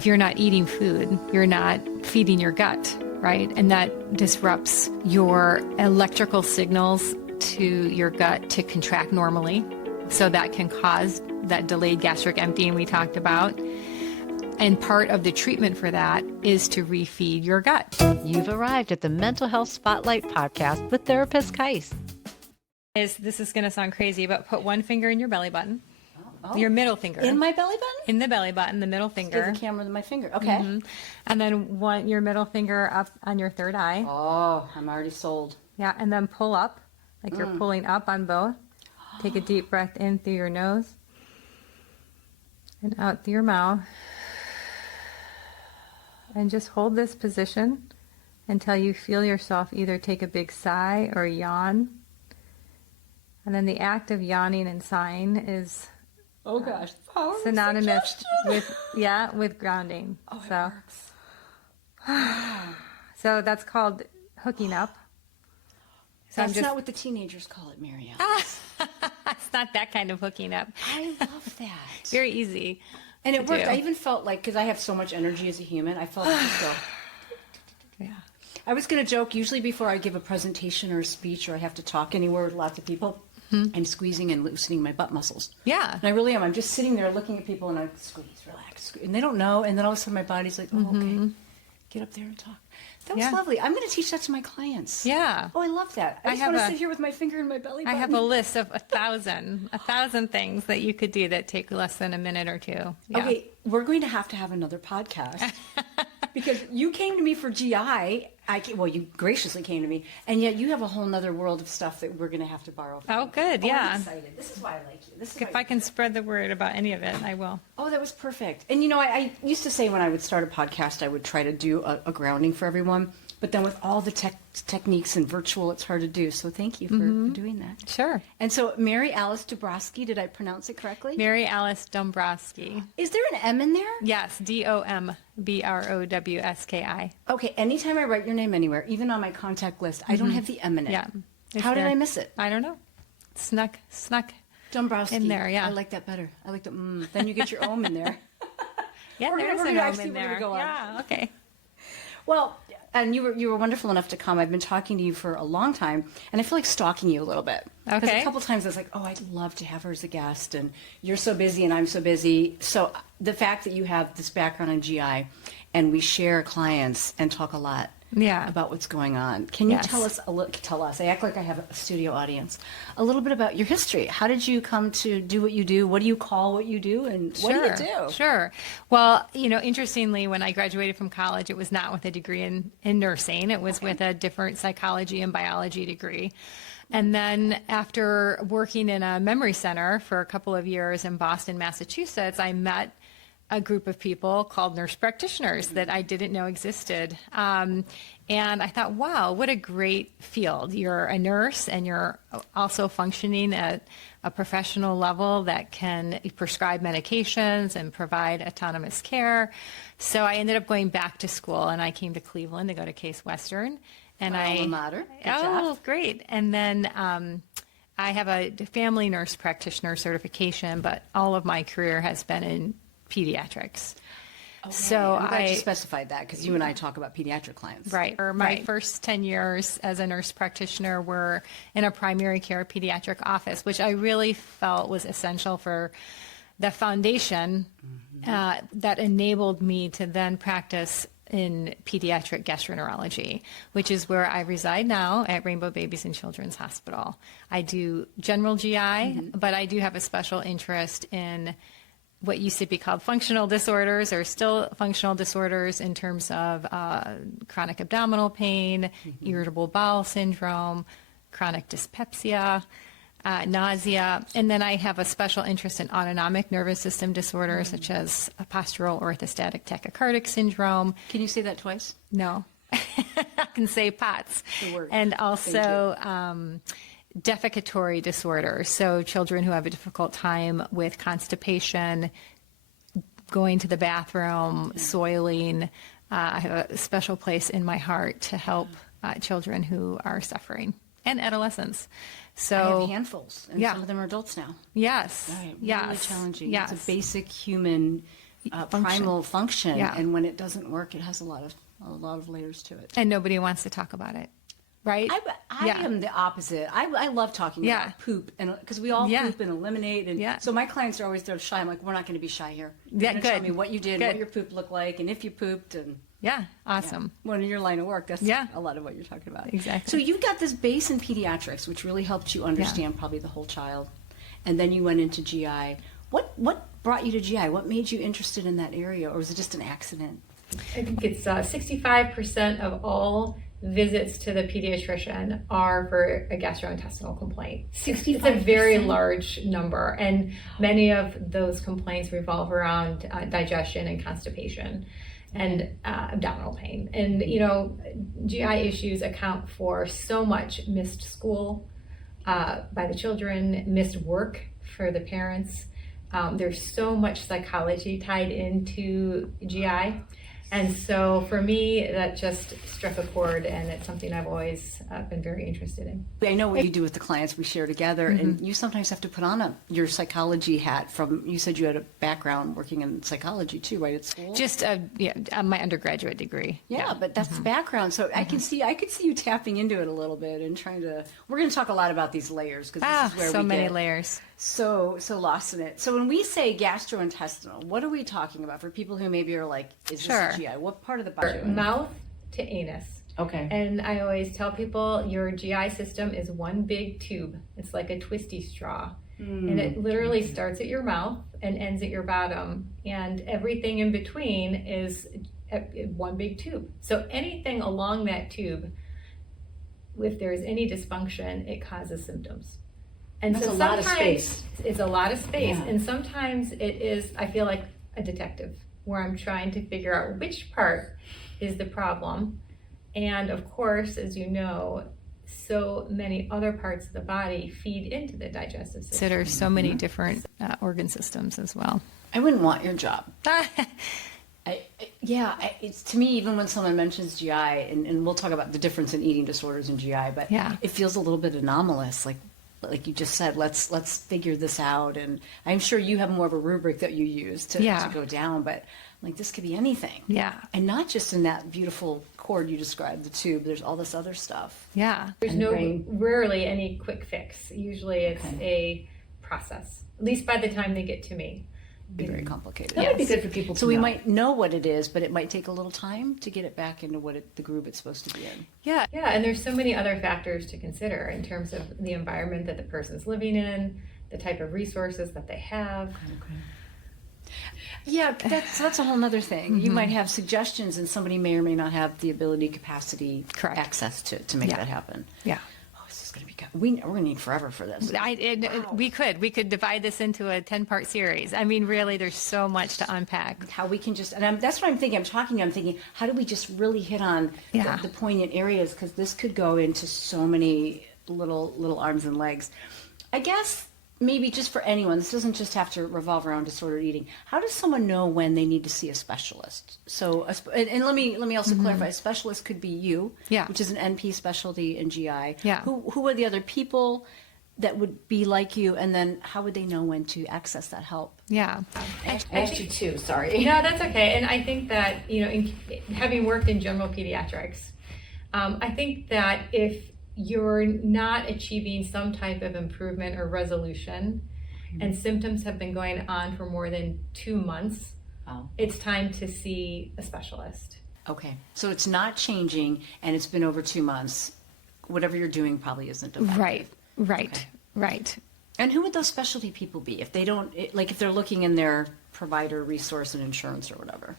If you're not eating food, you're not feeding your gut, right? And that disrupts your electrical signals to your gut to contract normally. So that can cause that delayed gastric emptying we talked about. And part of the treatment for that is to refeed your gut. You've arrived at the Mental Health Spotlight podcast with therapist Kais. This is going to sound crazy, but put one finger in your belly button. Oh. Your middle finger. In my belly button? In the belly button, the middle finger. Give the camera my finger. Okay. Mm-hmm. And then your middle finger up on your third eye. Oh, I'm already sold. Yeah, and then pull up, like you're pulling up on both. Take a deep breath in through your nose and out through your mouth. And just hold this position until you feel yourself either take a big sigh or yawn. And then the act of yawning and sighing is synonymous with grounding. Oh, so, it works. So that's called hooking up. So That's not what the teenagers call it, Mary. It's not that kind of hooking up. I love that. Very easy. And it worked. I even felt like, because I have so much energy as a human, I felt like just go. Yeah. I was going to joke, usually before I give a presentation or a speech or I have to talk anywhere with lots of people, I'm squeezing and loosening my butt muscles. Yeah. And I really am. I'm just sitting there looking at people and I squeeze, relax, squeeze. And they don't know. And then all of a sudden my body's like, oh, okay. Get up there and talk. That was lovely. I'm going to teach that to my clients. Yeah. Oh, I love that. I just want to sit here with my finger in my belly button. I have a list of 1,000 things that you could do that take less than a minute or two. Yeah. Okay, we're going to have another podcast because you came to me for GI. You graciously came to me, and yet you have a whole nother world of stuff that we're going to have to borrow from. Oh, good. Yeah. I'm excited. This is why I like you. If I can spread the word about any of it, I will. Oh, that was perfect. And I used to say when I would start a podcast, I would try to do a grounding for everyone. But then with all the techniques and virtual, it's hard to do. So thank you for doing that. Sure. And so Mary Alice Dombrowski, did I pronounce it correctly? Mary Alice Dombrowski. Is there an M in there? Yes, Dombrowski. Okay, anytime I write your name anywhere, even on my contact list, I don't have the M in it. Yeah. How did I miss it? I don't know. Snuck Dombrowski. in there, yeah. I like that better. I like the Then you get your ohm in there. Yeah, there's an ohm in there. Go on. Yeah, okay. Well, and you were wonderful enough to come. I've been talking to you for a long time, and I feel like stalking you a little bit. Okay. Because a couple times I was like, oh, I'd love to have her as a guest, and you're so busy and I'm so busy. So the fact that you have this background in GI, and we share clients and talk a lot about what's going on. Can you tell us, I act like I have a studio audience, a little bit about your history. How did you come to do what you do? What do you call what you do? And what do you do? Sure. Well, interestingly, when I graduated from college, it was not with a degree in nursing. It was with a different psychology and biology degree. And then after working in a memory center for a couple of years in Boston, Massachusetts, I met a group of people called nurse practitioners that I didn't know existed. And I thought, wow, what a great field. You're a nurse and you're also functioning at a professional level that can prescribe medications and provide autonomous care. So I ended up going back to school, and I came to Cleveland to go to Case Western. And my alma mater. Good job. Great. And then I have a family nurse practitioner certification, but all of my career has been in pediatrics. Okay. So I'm glad you specified that, because you and I talk about pediatric clients. Right. My first 10 years as a nurse practitioner were in a primary care pediatric office, which I really felt was essential for the foundation that enabled me to then practice in pediatric gastroenterology, which is where I reside now at Rainbow Babies and Children's Hospital. I do general GI, but I do have a special interest in what used to be called functional disorders, or still functional disorders, in terms of chronic abdominal pain, irritable bowel syndrome, chronic dyspepsia, nausea. And then I have a special interest in autonomic nervous system disorders, such as postural orthostatic tachycardic syndrome. Can you say that twice? No. I can say POTS. The word. And also defecatory disorders, so children who have a difficult time with constipation, going to the bathroom, soiling. I have a special place in my heart to help children who are suffering, and adolescents. So I have handfuls, and some of them are adults now. Yes. Right. Yes. Really challenging. Yes. It's a basic human primal function. Yeah. And when it doesn't work, it has a lot of layers to it. And nobody wants to talk about it, right? I am the opposite. I love talking about poop, and because we all poop and eliminate, and so my clients are always shy. I'm like, we're not going to be shy here. You're gonna tell me what you did, what your poop looked like, and if you pooped, and awesome. Well, in your line of work, that's a lot of what you're talking about. Exactly. So you got this base in pediatrics, which really helped you understand probably the whole child, and then you went into GI. What brought you to GI? What made you interested in that area, or was it just an accident? I think it's 65% of all visits to the pediatrician are for a gastrointestinal complaint. 65%. It's a very large number, and many of those complaints revolve around digestion and constipation and abdominal pain. And, GI issues account for so much missed school by the children, missed work for the parents. There's so much psychology tied into GI. And so for me, that just struck a chord, and it's something I've always been very interested in. I know what you do with the clients we share together, and you sometimes have to put on your psychology hat you said you had a background working in psychology too, right, at school? Just my undergraduate degree. Yeah, but that's the background. So I could see you tapping into it a little bit and we're going to talk a lot about these layers, because this is where so we many get layers. So lost in it. So when we say gastrointestinal, what are we talking about for people who maybe are like, is this a GI? What part of the body? Mouth to anus. Okay. And I always tell people your GI system is one big tube. It's like a twisty straw. And it literally starts at your mouth and ends at your bottom. And everything in between is one big tube. So anything along that tube, if there's any dysfunction, it causes symptoms. And that's so a lot of sometimes space. It's a lot of space. Yeah. And sometimes it is, I feel like a detective, where I'm trying to figure out which part is the problem. And of course, as you know, so many other parts of the body feed into the digestive system. So there's so many different organ systems as well. I wouldn't want your job. It's to me, even when someone mentions GI, and we'll talk about the difference in eating disorders and GI, but it feels a little bit anomalous, like you just said, let's figure this out. And I'm sure you have more of a rubric that you use to go down, but like this could be anything. Yeah. And not just in that beautiful cord you described, the tube, there's all this other stuff. Yeah. There's rarely any quick fix. Usually it's a process, at least by the time they get to me. Be very complicated. That would be good for people to So know. we might know what it is, but it might take a little time to get it back into the groove it's supposed to be in. Yeah, and there's so many other factors to consider in terms of the environment that the person's living in, the type of resources that they have. Okay. Yeah, that's a whole nother thing. You might have suggestions, and somebody may or may not have the ability, capacity, access to make that happen. Yeah. This is going to be good. We're going to need forever for this. We could divide this into a 10-part series. I mean, really, there's so much to unpack. How we can just, and that's what I'm thinking. I'm thinking, how do we just really hit on the poignant areas? Because this could go into so many little arms and legs. I guess maybe just for anyone, this doesn't just have to revolve around disordered eating. How does someone know when they need to see a specialist? So, and let me also clarify, a specialist could be you, which is an NP specialty in GI. Yeah. Who are the other people that would be like you, and then how would they know when to access that help? Yeah. I asked you too, sorry. No, that's okay. And I think that, having worked in general pediatrics, I think that if you're not achieving some type of improvement or resolution, and symptoms have been going on for more than 2 months, it's time to see a specialist. Okay. So it's not changing, and it's been over 2 months. Whatever you're doing probably isn't effective. Right. And who would those specialty people be if they don't, if they're looking in their provider resource and insurance or whatever?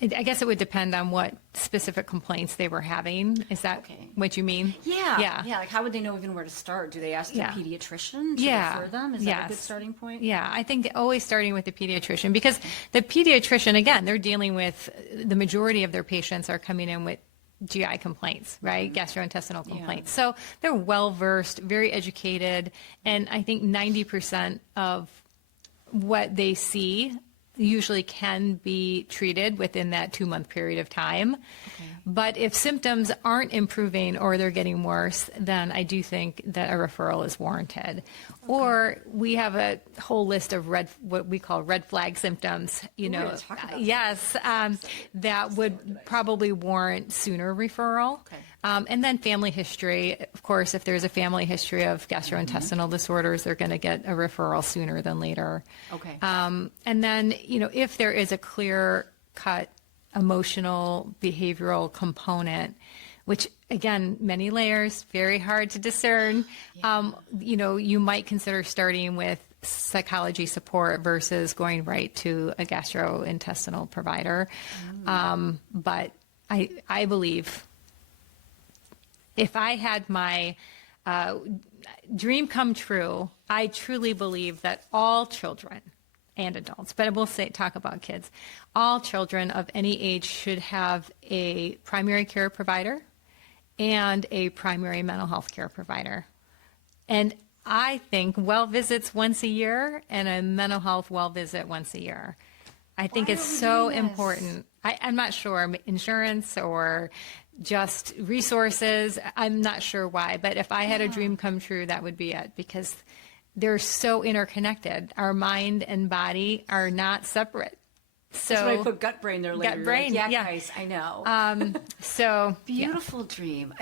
I guess it would depend on what specific complaints they were having. Is that what you mean? Yeah. Like, how would they know even where to start? Do they ask the pediatrician to refer them? Is that a good starting point? Yeah, I think always starting with the pediatrician, because the pediatrician, again, they're dealing with, the majority of their patients are coming in with GI complaints, right? Gastrointestinal complaints. So they're well-versed, very educated, and I think 90% of what they see usually can be treated within that 2-month period of time. Okay. But if symptoms aren't improving or they're getting worse, then I do think that a referral is warranted. Or we have a whole list of what we call red flag symptoms, We're gonna talk about yes, that would probably warrant sooner referral. Okay. And then family history, of course, if there's a family history of gastrointestinal disorders, they're going to get a referral sooner than later. Okay. And then, if there is a clear-cut emotional, behavioral component, which again, many layers, very hard to discern. You might consider starting with psychology support versus going right to a gastrointestinal provider. But I believe if I had my dream come true, I truly believe that all children and adults, but we'll talk about kids, all children of any age should have a primary care provider and a primary mental health care provider. And I think well visits once a year and a mental health well visit once a year. I think it's so important. I'm not sure, insurance or just resources. I'm not sure why, but if I had a dream come true, that would be it, because they're so interconnected. Our mind and body are not separate. So That's why I put gut brain there later. Gut brain, yeah, yeah. guys, I know. So Beautiful dream.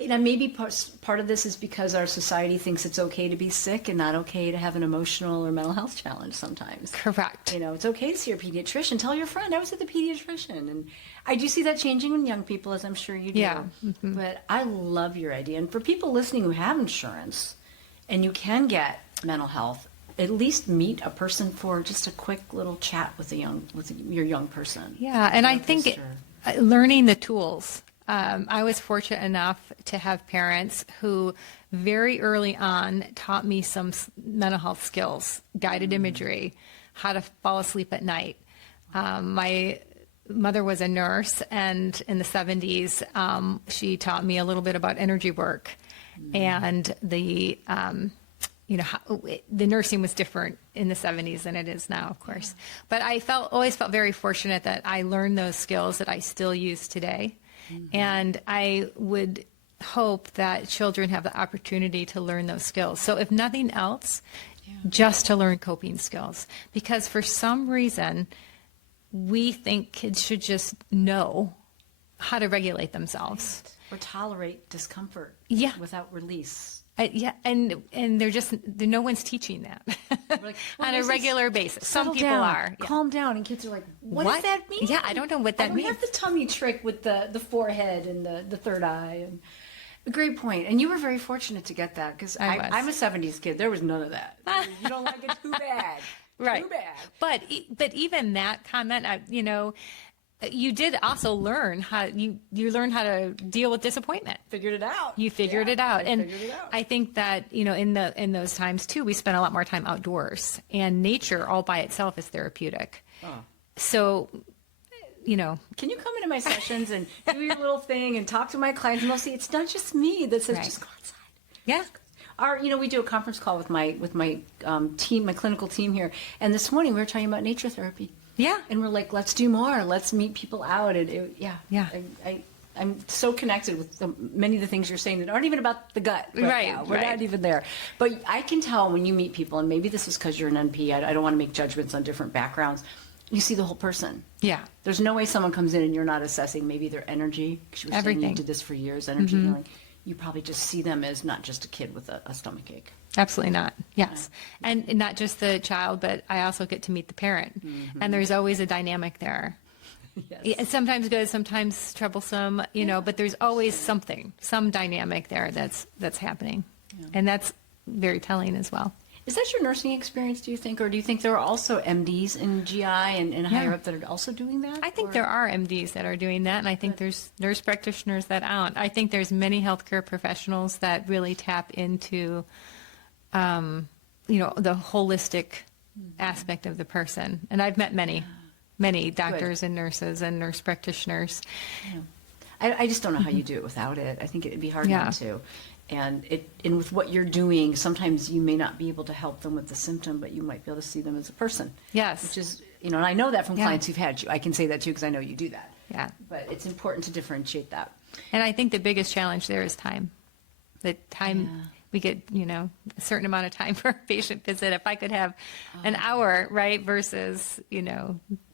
Maybe part of this is because our society thinks it's okay to be sick and not okay to have an emotional or mental health challenge sometimes. Correct. It's okay to see your pediatrician. Tell your friend, I was at the pediatrician. And I do see that changing in young people, as I'm sure you do. Yeah. But I love your idea. And for people listening who have insurance and you can get mental health, at least meet a person for just a quick little chat with your young person. Yeah, and I think learning the tools. I was fortunate enough to have parents who very early on taught me some mental health skills, guided imagery, how to fall asleep at night. My mother was a nurse, and in the 70s, she taught me a little bit about energy work, and the the nursing was different in the 70s than it is now, of course. But I always felt very fortunate that I learned those skills that I still use today. And I would hope that children have the opportunity to learn those skills. So if nothing else, just to learn coping skills. Because for some reason, we think kids should just know how to regulate themselves. Or tolerate discomfort without release. And no one's teaching that Like, on a regular basis. Some people are. Yeah. Calm down. And kids are like, what does that mean? Yeah, I don't know what that means. I don't have the tummy trick with the forehead and the third eye. And a great point. And you were very fortunate to get that, because I'm a 70s kid. There was none of that. You don't like it, too bad. Right. Too bad. But even that comment, you did also learn how you learned how to deal with disappointment. Figured it out. You figured it out. And figured it out. I think that, in those times too, we spent a lot more time outdoors, and nature all by itself is therapeutic. So, Can you come into my sessions and do your little thing and talk to my clients? And they'll see it's not just me that says, just go outside. Yeah. We do a conference call with my team, my clinical team here. And this morning we were talking about nature therapy. Yeah. And we're like, let's do more. Let's meet people out. And I'm so connected with many of the things you're saying that aren't even about the gut right now. We're not even there. But I can tell when you meet people, and maybe this is because you're an NP, I don't want to make judgments on different backgrounds. You see the whole person. Yeah. There's no way someone comes in and you're not assessing maybe their energy. Because you were saying you did this for years, energy healing. You probably just see them as not just a kid with a stomach ache. Absolutely not. Yes. And not just the child, but I also get to meet the parent. And there's always a dynamic there. Yes. Sometimes good, sometimes troublesome, but there's always some dynamic there that's happening. Yeah. And that's very telling as well. Is that your nursing experience, do you think? Or do you think there are also MDs in GI and higher up that are also doing that? I think there are MDs that are doing that, and I think there's nurse practitioners that aren't. I think there's many healthcare professionals that really tap into, the holistic aspect of the person. And I've met many doctors and nurses and nurse practitioners. Yeah. I just don't know how you do it without it. I think it'd be hard not to. And with what you're doing, sometimes you may not be able to help them with the symptom, but you might be able to see them as a person. Yes. Which is, and I know that from clients who've had you. I can say that too because I know you do that. Yeah. But it's important to differentiate that. And I think the biggest challenge there is time. The time we get, a certain amount of time for a patient visit. If I could have an hour, right, versus,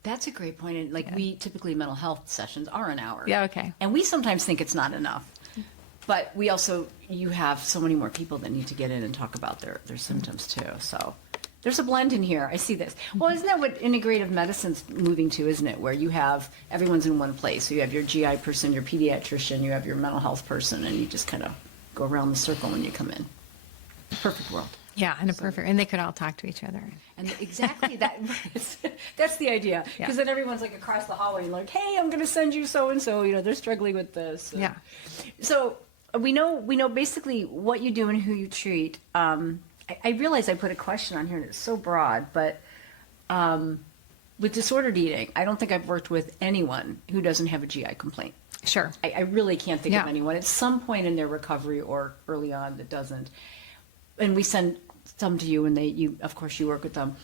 That's a great point. And like we typically mental health sessions are an hour. Yeah, okay. And we sometimes think it's not enough. But we also, you have so many more people that need to get in and talk about their symptoms too. So there's a blend in here. I see this. Well, isn't that what integrative medicine's moving to, isn't it? Where you have, everyone's in one place. So you have your GI person, your pediatrician, you have your mental health person, and you just kind of go around the circle when you come in. Perfect world. Yeah, and and they could all talk to each other. And exactly that's the idea. Because then everyone's like across the hallway and like, hey, I'm going to send you so-and-so, they're struggling with this. Yeah. So we know basically what you do and who you treat. I realize I put a question on here and it's so broad, but with disordered eating, I don't think I've worked with anyone who doesn't have a GI complaint. Sure. I really can't think of anyone at some point in their recovery or early on that doesn't. And we send some to you, and of course, you work with them.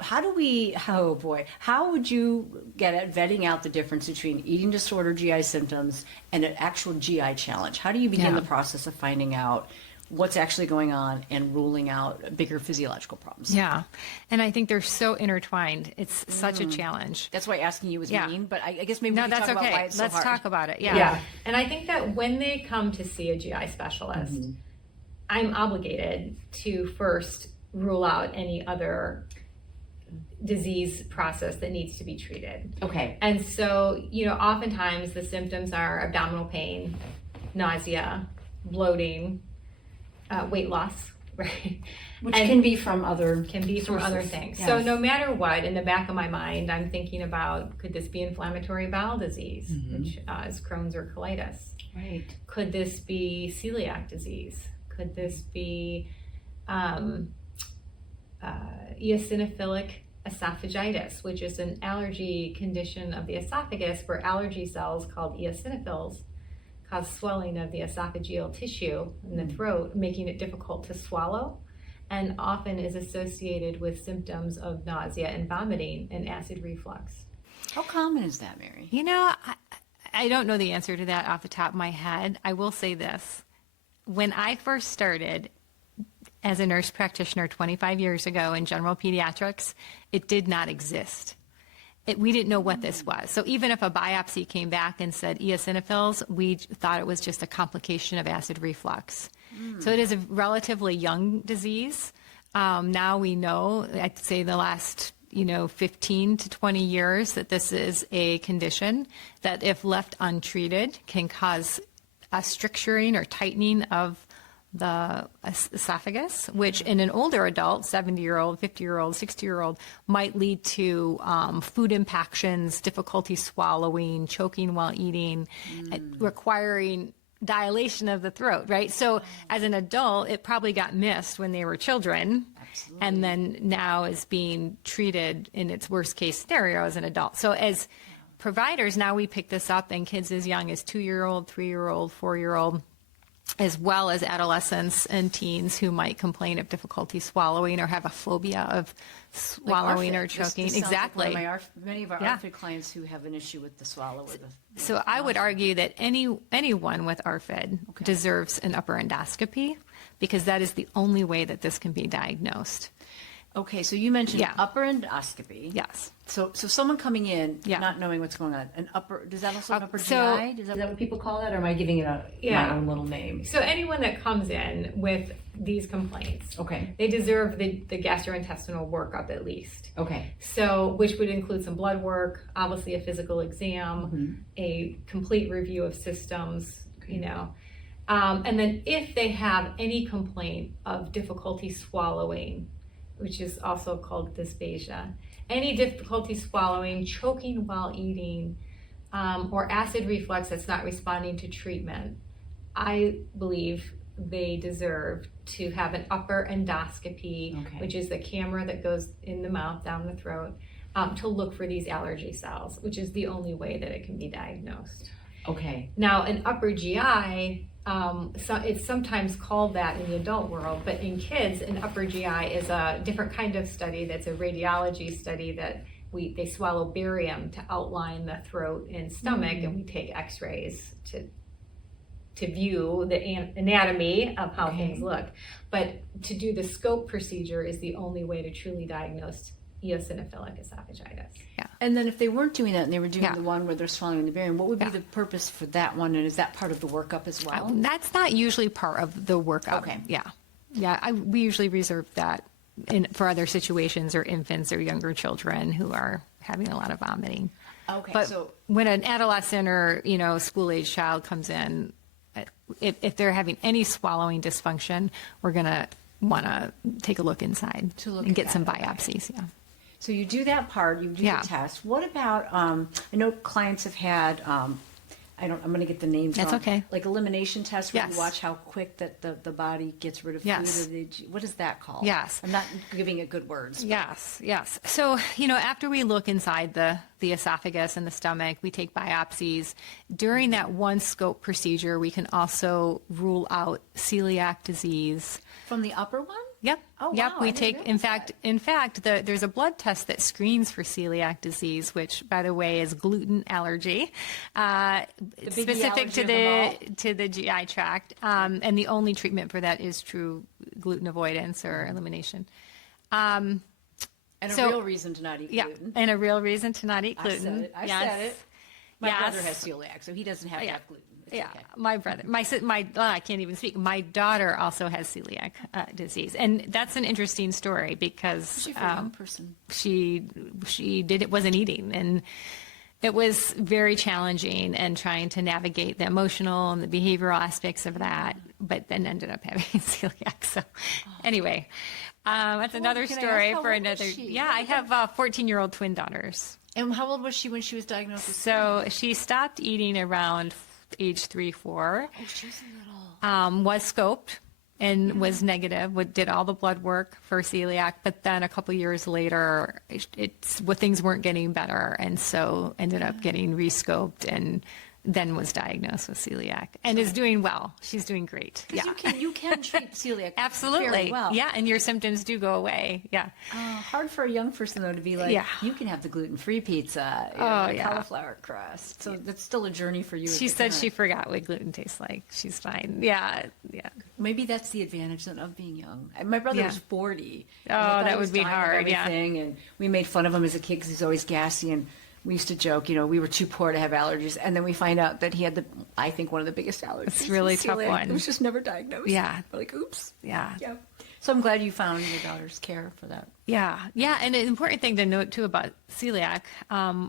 How would you get at vetting out the difference between eating disorder GI symptoms and an actual GI challenge? How do you begin the process of finding out what's actually going on and ruling out bigger physiological problems? Yeah. And I think they're so intertwined. It's such a challenge. That's why asking you was mean, but I guess maybe we can that's talk okay. about why it's so Let's hard. talk about it. Yeah. And I think that when they come to see a GI specialist, I'm obligated to first rule out any other disease process that needs to be treated. Okay. And so, oftentimes the symptoms are abdominal pain, nausea, bloating, weight loss, right? Which can be from other other things. Yes. So no matter what, in the back of my mind, I'm thinking about, could this be inflammatory bowel disease, which is Crohn's or colitis? Right. Could this be celiac disease? Could this be eosinophilic esophagitis, which is an allergy condition of the esophagus where allergy cells called eosinophils cause swelling of the esophageal tissue in the throat, making it difficult to swallow, and often is associated with symptoms of nausea and vomiting and acid reflux. How common is that, Mary? I don't know the answer to that off the top of my head. I will say this. When I first started as a nurse practitioner 25 years ago in general pediatrics, it did not exist. We didn't know what this was. So even if a biopsy came back and said eosinophils, we thought it was just a complication of acid reflux. So it is a relatively young disease. Now we know, I'd say the last 15 to 20 years, that this is a condition that if left untreated can cause a stricturing or tightening of the esophagus, which in an older adult, 70-year-old, 50-year-old, 60-year-old, might lead to food impactions, difficulty swallowing, choking while eating, requiring dilation of the throat, right? So as an adult, it probably got missed when they were children. Absolutely. And then now is being treated in its worst case scenario as an adult. So as providers, now we pick this up in kids as young as 2-year-old, 3-year-old, 4-year-old, as well as adolescents and teens who might complain of difficulty swallowing or have a phobia of swallowing or choking. This exactly. Like many of our ARFID clients who have an issue with the swallow. Or so I would argue that anyone with ARFID deserves an upper endoscopy, because that is the only way that this can be diagnosed. Okay, so you mentioned upper endoscopy. Yes. So someone coming in not knowing what's going on, does that also an upper GI? Is that what people call that, or am I giving it my own little name? So anyone that comes in with these complaints, they deserve the gastrointestinal workup at least. Okay. So, which would include some blood work, obviously a physical exam, a complete review of systems, and then if they have any complaint of difficulty swallowing, which is also called dysphagia, any difficulty swallowing, choking while eating, or acid reflux that's not responding to treatment, I believe they deserve to have an upper endoscopy, which is the camera that goes in the mouth, down the throat, to look for these allergy cells, which is the only way that it can be diagnosed. Okay. Now, an upper GI, so it's sometimes called that in the adult world, but in kids, an upper GI is a different kind of study. That's a radiology study that they swallow barium to outline the throat and stomach, and we take x-rays to to view the anatomy of how things look. But to do the scope procedure is the only way to truly diagnose eosinophilic esophagitis. Yeah. And then if they weren't doing that and they were doing the one where they're swallowing the barium, what would be the purpose for that one? And is that part of the workup as well? That's not usually part of the workup. Okay. Yeah. We usually reserve that for other situations or infants or younger children who are having a lot of vomiting. Okay. But So when an adolescent or, school-age child comes in, if they're having any swallowing dysfunction, we're going to want to take a look inside and get some biopsies. Yeah. So you do that part, you do the test. What about, I know clients have had, I'm going to get the names That's wrong. okay. Like elimination tests where you Yes. watch how quick that the body gets rid of food. Yes. What is that called? Yes. I'm not giving it good words. Yes. So, after we look inside the esophagus and the stomach, we take biopsies. During that one scope procedure, we can also rule out celiac disease. From the upper one? Yep. Oh, Yep. wow, We I didn't take, realize in fact, there's a blood test that screens for celiac disease, which, by the way, is gluten allergy, specific allergy of them to the GI tract. And the only treatment for that is true gluten avoidance or elimination. And a So- real reason to not eat Yeah. gluten. And a real reason to not eat I gluten. said it. I Yes. said it. My Yes. brother has celiac, so he doesn't have to have gluten. It's Yeah, okay. my brother, I can't even speak. My daughter also has celiac disease, and that's an interesting story because Especially for a young person. she wasn't eating, and it was very challenging and trying to navigate the emotional and the behavioral aspects of that, but then ended up having celiac. So anyway, that's another can I story ask how for old was another. she? Yeah, I have 14-year-old twin daughters. And how old was she when she was diagnosed with So she stopped eating around age 3-4. Oh, she was a little. Was scoped and was negative, did all the blood work for celiac, but then a couple years later, things weren't getting better, and so ended up getting rescoped and then was diagnosed with celiac and is doing well. She's doing great. Yeah. You can treat celiac Absolutely. very well. Yeah, and your symptoms do go away. Yeah. Hard for a young person, though, to be like, you can have the gluten-free pizza, the cauliflower crust. So that's still a journey for you. She said she forgot what gluten tastes like. She's fine. Yeah. Maybe that's the advantage then of being young. My brother was 40. Oh, and I thought that he was would be dying of hard, yeah. everything, and we made fun of him as a kid because he's always gassy, and we used to joke, we were too poor to have allergies, and then we find out that he had I think one of the biggest allergies. It's really was tough celiac. one. It was just never diagnosed. Yeah. We're like, oops. Yeah. Yeah. So I'm glad you found your daughter's care for that. Yeah, and an important thing to note too about celiac,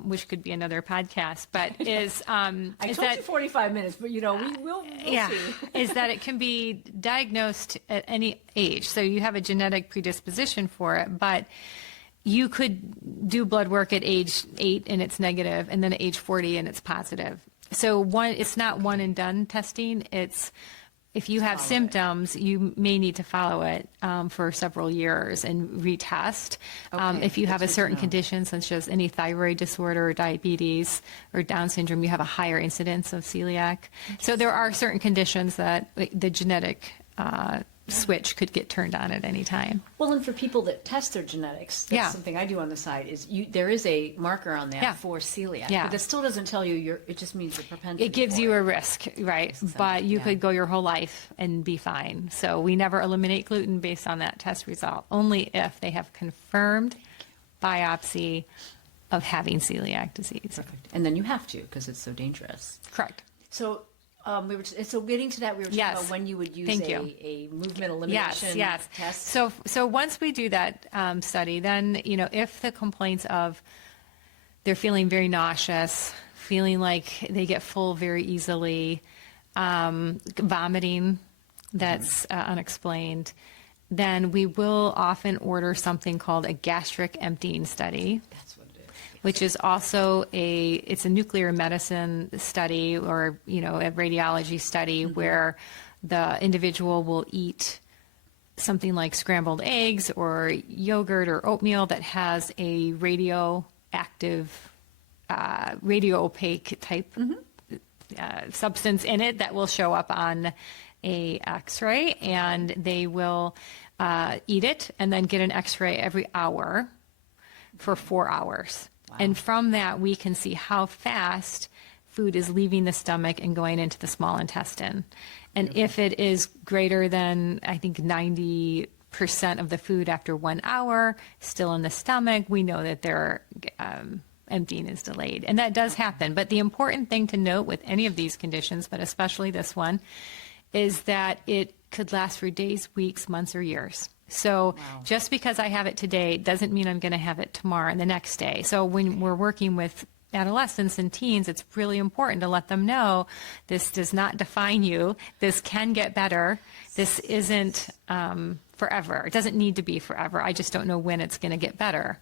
which could be another podcast, but is I told you 45 minutes, but we'll see. is that it can be diagnosed at any age. So you have a genetic predisposition for it, but you could do blood work at age 8 and it's negative, and then at age 40 and it's positive. So it's not one and done testing. It's if you have symptoms, you may need to follow it for several years and retest. If you have a certain condition, such as any thyroid disorder or diabetes or Down syndrome, you have a higher incidence of celiac. So there are certain conditions that the genetic switch could get turned on at any time. Well, and for people that test their genetics, that's something I do on the side, is there is a marker on that for celiac. Yeah. But that still doesn't tell you it just means your propensity. It gives for you it. a risk, right? But you could go your whole life and be fine. So we never eliminate gluten based on that test result, only if they have confirmed biopsy of having celiac disease. Perfect. And then you have to, because it's so dangerous. Correct. So getting to that, we were talking about when you would use a movement elimination test. So once we do that study, then, if the complaints of they're feeling very nauseous, feeling like they get full very easily, vomiting that's unexplained, then we will often order something called a gastric emptying study. That's what it is. Which is also it's a nuclear medicine study or, a radiology study where the individual will eat something like scrambled eggs or yogurt or oatmeal that has a radioactive, radio-opaque type substance in it that will show up on a X-ray, and they will eat it and then get an X-ray every hour for 4 hours. Wow. And from that, we can see how fast food is leaving the stomach and going into the small intestine. And if it is greater than, I think, 90% of the food after 1 hour still in the stomach, we know that their emptying is delayed. And that does happen. But the important thing to note with any of these conditions, but especially this one, is that it could last for days, weeks, months, or years. So just because I have it today doesn't mean I'm going to have it tomorrow and the next day. So when we're working with adolescents and teens, it's really important to let them know this does not define you. This can get better. This isn't forever. It doesn't need to be forever. I just don't know when it's going to get better.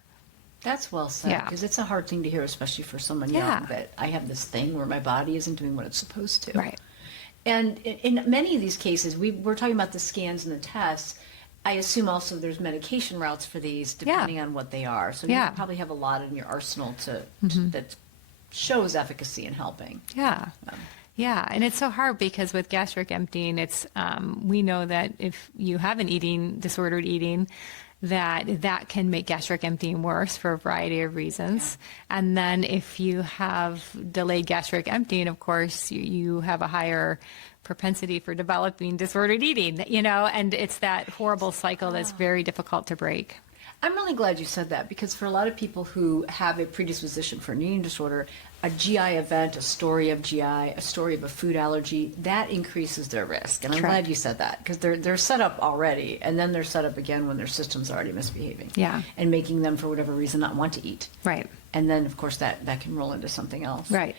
That's well said, because it's a hard thing to hear, especially for someone young, that I have this thing where my body isn't doing what it's supposed to. Right. And in many of these cases, we're talking about the scans and the tests. I assume also there's medication routes for these, depending on what they are. So you probably have a lot in your arsenal that shows efficacy in helping. Yeah. Yeah, and it's so hard because with gastric emptying, it's we know that if you have an disordered eating, that can make gastric emptying worse for a variety of reasons. And then if you have delayed gastric emptying, of course, you have a higher propensity for developing disordered eating, and it's that horrible cycle that's very difficult to break. I'm really glad you said that, because for a lot of people who have a predisposition for an eating disorder, a GI event, a story of GI, a story of a food allergy, that increases their risk. And I'm glad you said that, because they're set up already, and then they're set up again when their system's already misbehaving. Yeah. And making them, for whatever reason, not want to eat. Right. And then, of course, that can roll into something else. Right.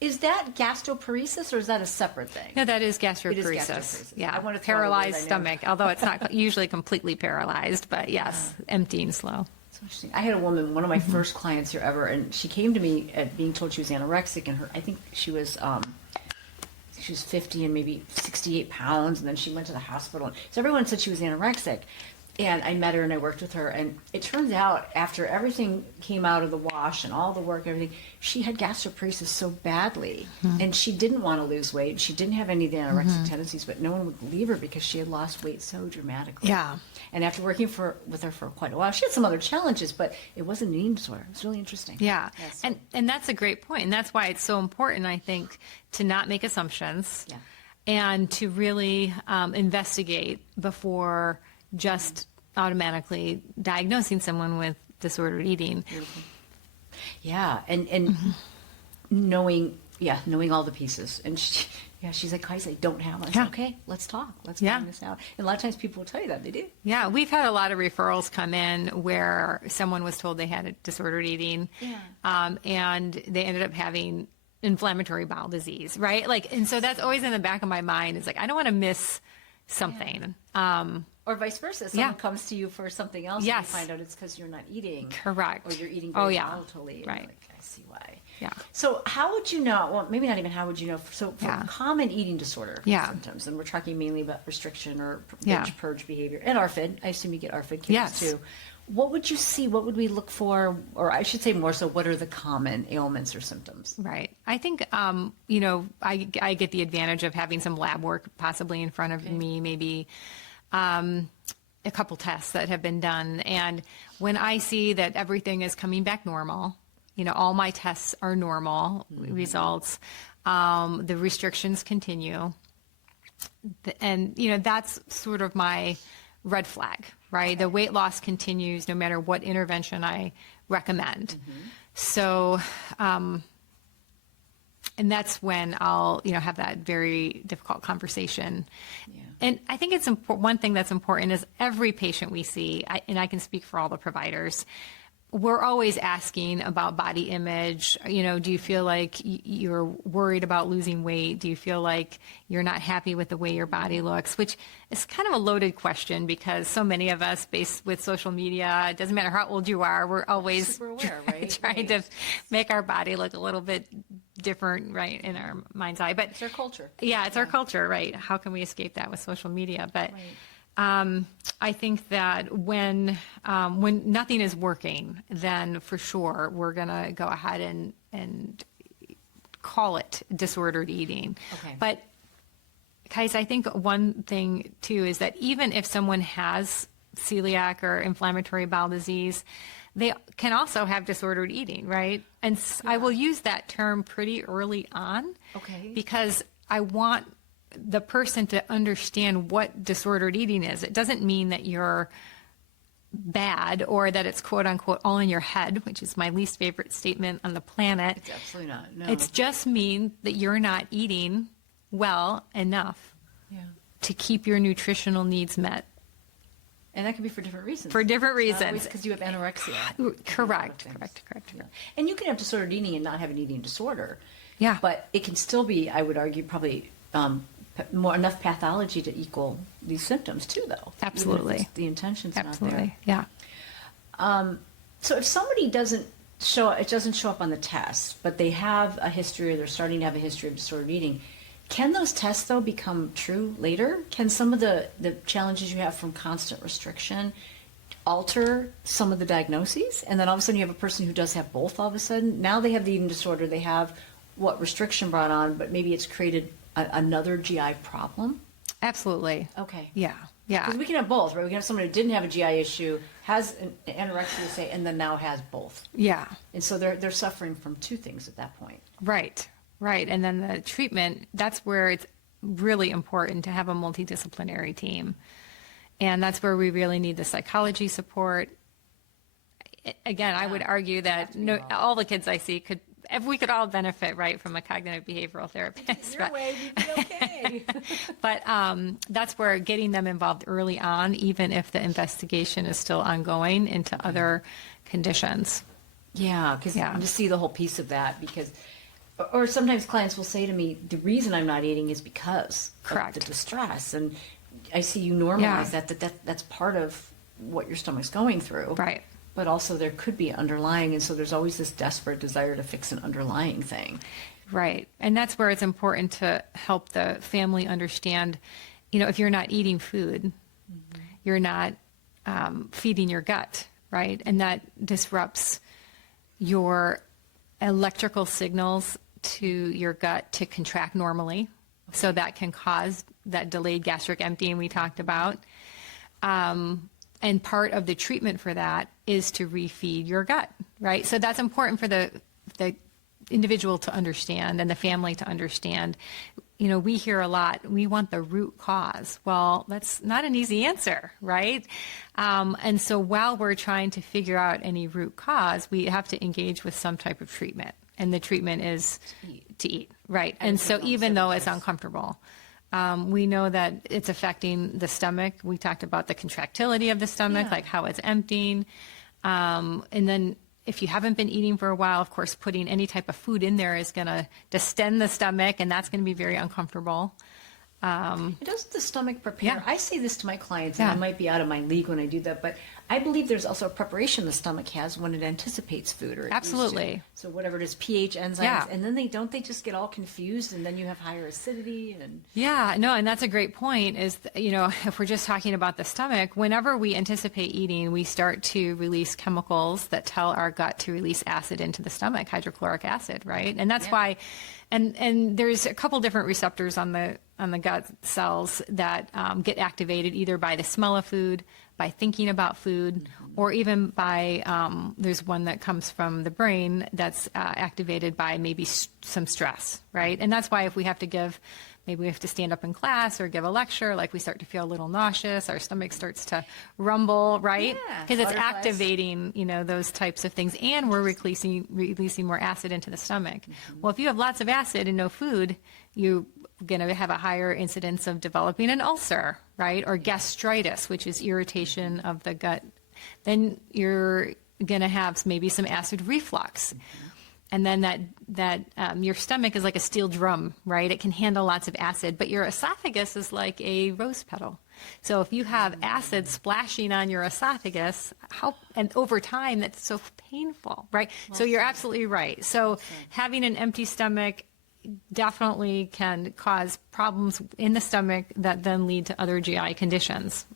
Is that gastroparesis, or is that a separate thing? No, that is gastroparesis. It is gastroparesis. Yeah, I want to paralyzed stomach, although it's not usually completely paralyzed, but yes, emptying slow. So interesting. I had a woman, one of my first clients here ever, and she came to me at being told she was anorexic, and I think she was 50 and maybe 68 pounds, and then she went to the hospital. So everyone said she was anorexic. And I met her and I worked with her, and it turns out after everything came out of the wash and all the work, everything, she had gastroparesis so badly, and she didn't want to lose weight. She didn't have any of the anorexic tendencies, but no one would believe her because she had lost weight so dramatically. Yeah. And after working with her for quite a while, she had some other challenges, but it wasn't an eating disorder. It was really interesting. Yeah. Yes. And that's a great point. And that's why it's so important, I think, to not make assumptions and to really investigate before just automatically diagnosing someone with disordered eating. Yeah, and knowing all the pieces. And she's like, Kais, I don't have one. I said, okay, let's talk. Let's find this out. And a lot of times people will tell you that they do. Yeah, we've had a lot of referrals come in where someone was told they had a disordered eating, and they ended up having inflammatory bowel disease, right? And so that's always in the back of my mind. Is I don't want to miss something. Or vice versa. Someone comes to you for something else, and you find out it's because you're not eating. Correct. Or you're eating very volatily. Right. I see why. Yeah. So how would you know, well, maybe not even how would you know, so for common eating disorder symptoms, and we're talking mainly about restriction or purge behavior, and ARFID, I assume you get ARFID cases too. What would you see? What would we look for? Or I should say more so, what are the common ailments or symptoms? Right. I think, I get the advantage of having some lab work possibly in front of me, maybe a couple tests that have been done. And when I see that everything is coming back normal, all my tests are normal results, the restrictions continue. And, that's sort of my red flag, right? The weight loss continues no matter what intervention I recommend. So, and that's when I'll, have that very difficult conversation. And I think it's one thing that's important is every patient we see, and I can speak for all the providers, we're always asking about body image. Do you feel like you're worried about losing weight? Do you feel like you're not happy with the way your body looks? Which is kind of a loaded question because so many of us, based with social media, it doesn't matter how old you are, we're always super aware, right? trying to make our body look a little bit different, right, in our mind's eye. But it's our culture. Yeah, it's our culture, right? How can we escape that with social media? But I think that when nothing is working, then for sure we're gonna go ahead and call it disordered eating. Okay. But Kais, I think one thing too is that even if someone has celiac or inflammatory bowel disease, they can also have disordered eating, right? And I will use that term pretty early on. Okay. Because I want the person to understand what disordered eating is. It doesn't mean that you're bad or that it's quote unquote all in your head, which is my least favorite statement on the planet. It's absolutely not. No. It's just mean that you're not eating well enough to keep your nutritional needs met. And that can be for different reasons. For different reasons. Because you have anorexia. Correct. Yeah. And you can have disordered eating and not have an eating disorder. Yeah. But it can still be, I would argue, probably enough pathology to equal these symptoms too, though. Absolutely. Even if the intention's Absolutely. not there. Yeah. So if somebody doesn't show up on the test, but they have a history or they're starting to have a history of disordered eating, can those tests, though, become true later? Can some of the challenges you have from constant restriction alter some of the diagnoses? And then all of a sudden you have a person who does have both all of a sudden. Now they have the eating disorder, they have what restriction brought on, but maybe it's created another GI problem? Absolutely. Okay. Yeah. Yeah. Because we can have both, right? We can have someone who didn't have a GI issue, has an anorexia, say, and then now has both. Yeah. And so they're suffering from two things at that point. Right. Right. And then the treatment, that's where it's really important to have a multidisciplinary team. And that's where we really need the psychology support. Again, I would argue that all the kids I see could, if we could all benefit, right, from a cognitive behavioral therapist. Your way, we'd be okay. But that's where getting them involved early on, even if the investigation is still ongoing into other conditions. Yeah, because Yeah. to see the whole piece of that, because, or sometimes clients will say to me, the reason I'm not eating is because Correct. of the distress. And I see you normalize that's part of what your stomach's going through. Right. But also there could be underlying, and so there's always this desperate desire to fix an underlying thing. Right. And that's where it's important to help the family understand, if you're not eating food, you're not feeding your gut, right? And that disrupts your electrical signals to your gut to contract normally. So that can cause that delayed gastric emptying we talked about. And part of the treatment for that is to refeed your gut, right? So that's important for the individual to understand and the family to understand. We hear a lot, we want the root cause. Well, that's not an easy answer, right? And so while we're trying to figure out any root cause, we have to engage with some type of treatment. And the treatment is to eat, right? And so even though it's uncomfortable, we know that it's affecting the stomach. We talked about the contractility of the stomach, like how it's emptying. And then if you haven't been eating for a while, of course, putting any type of food in there is going to distend the stomach, and that's going to be very uncomfortable. Doesn't the stomach prepare? Yeah. I say this to my clients, and I might be out of my league when I do that, but I believe there's also a preparation the stomach has when it anticipates food. Or it used to. Absolutely. So whatever it is, pH, enzymes, and then they just get all confused, and then you have higher acidity. And Yeah, no, and that's a great point is, if we're just talking about the stomach, whenever we anticipate eating, we start to release chemicals that tell our gut to release acid into the stomach, hydrochloric acid, right? And that's why, and there's a couple different receptors on the gut cells that get activated either by the smell of food, by thinking about food, or even by, there's one that comes from the brain that's activated by maybe some stress, right? And that's why if we have to maybe we have to stand up in class or give a lecture, like we start to feel a little nauseous, our stomach starts to rumble, right? Yeah, Because it's butterflies. activating, those types of things, and we're releasing more acid into the stomach. Well, if you have lots of acid and no food, you're going to have a higher incidence of developing an ulcer, right? Or gastritis, which is irritation of the gut. Then you're going to have maybe some acid reflux. And then that your stomach is like a steel drum, right? It can handle lots of acid, but your esophagus is like a rose petal. So if you have acid splashing on your esophagus, and over time, that's so painful, right? So you're absolutely right. So having an empty stomach definitely can cause problems in the stomach that then lead to other GI conditions,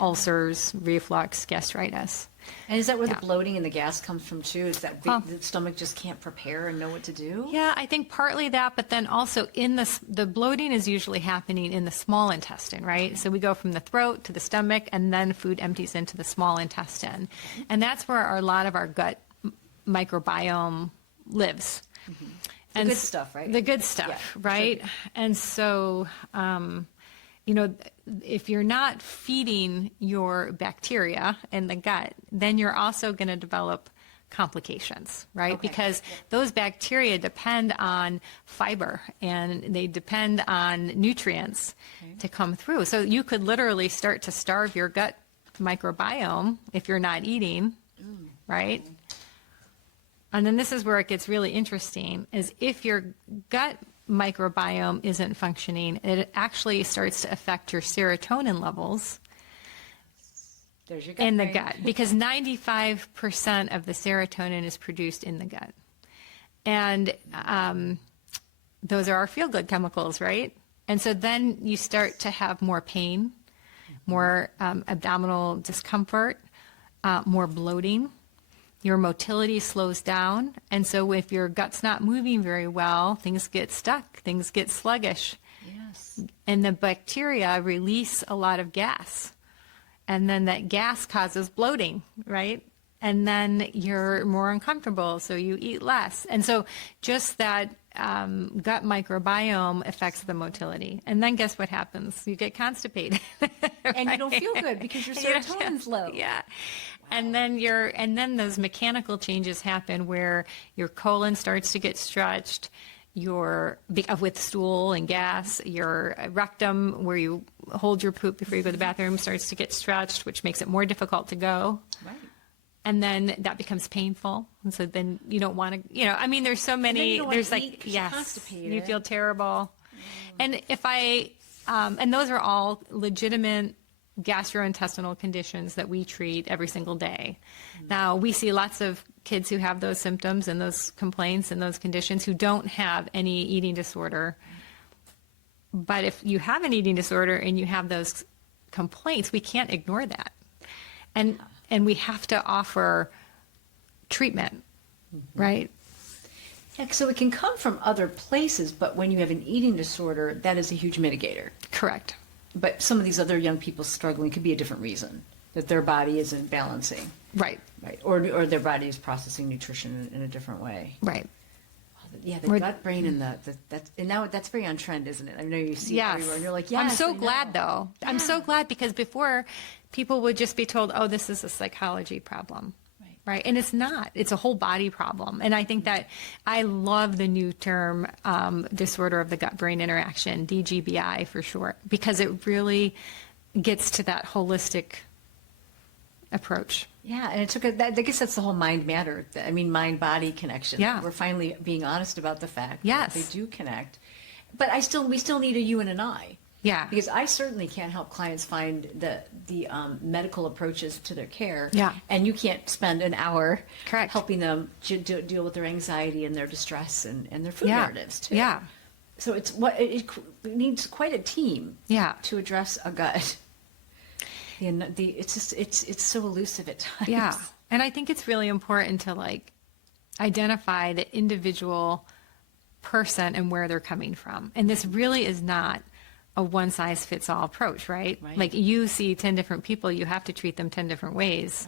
ulcers, reflux, gastritis. And is that where the bloating and the gas comes from too? Is that the stomach just can't prepare and know what to do? Yeah, I think partly that, but then also in the bloating is usually happening in the small intestine, right? So we go from the throat to the stomach, and then food empties into the small intestine. And that's where a lot of our gut microbiome lives. The good stuff, right? The good stuff, right? And so, if you're not feeding your bacteria in the gut, then you're also going to develop complications, right? Okay. Because those bacteria depend on fiber and they depend on nutrients to come through. So you could literally start to starve your gut microbiome if you're not eating, right? And then this is where it gets really interesting, is if your gut microbiome isn't functioning, it actually starts to affect your serotonin levels There's your gut in the brain. gut, because 95% of the serotonin is produced in the gut. And those are our feel-good chemicals, right? And so then you start to have more pain, more abdominal discomfort, more bloating. Your motility slows down. And so if your gut's not moving very well, things get stuck, things get sluggish. Yes. And the bacteria release a lot of gas. And then that gas causes bloating, right? And then you're more uncomfortable, so you eat less. And so just that gut microbiome affects the motility. And then guess what happens? You get constipated. And you don't feel good because your serotonin's low. Yeah. And then those mechanical changes happen where your colon starts to get stretched, with stool and gas, your rectum, where you hold your poop before you go to the bathroom, starts to get stretched, which makes it more difficult to go. Right. And then that becomes painful. And so then you don't want to, there's so many, you don't there's wanna eat like, 'cause you're yes, constipated. you feel terrible. And and those are all legitimate gastrointestinal conditions that we treat every single day. Now, we see lots of kids who have those symptoms and those complaints and those conditions who don't have any eating disorder. But if you have an eating disorder and you have those complaints, we can't ignore that. And we have to offer treatment, right? Yeah, so it can come from other places, but when you have an eating disorder, that is a huge mitigator. Correct. But some of these other young people struggling could be a different reason, that their body isn't balancing. Right. Right. Or their body is processing nutrition in a different way. Right. Yeah, the gut brain and and now that's very on trend, isn't it? I know you see it Yes. everywhere and you're like, yes, I'm so I know. glad though. I'm so glad, because before people would just be told, oh, this is a psychology problem. Right. And it's not. It's a whole body problem. And I think that I love the new term, disorder of the gut-brain interaction, DGBI for short, because it really gets to that holistic approach. Yeah, and it took I guess that's the whole mind-matter, mind-body connection. Yeah. We're finally being honest about the fact Yes. that they do connect. But we still need a you and an I. Yeah. Because I certainly can't help clients find the medical approaches to their care. Yeah. And you can't spend an hour Correct. helping them to deal with their anxiety and their distress and their food Yeah. narratives too. Yeah. So it needs quite a team. Yeah. To address a gut. It's so elusive at times. Yeah. And I think it's really important to identify the individual person and where they're coming from. And this really is not a one-size-fits-all approach, right? Right. Like you see 10 different people, you have to treat them 10 different ways.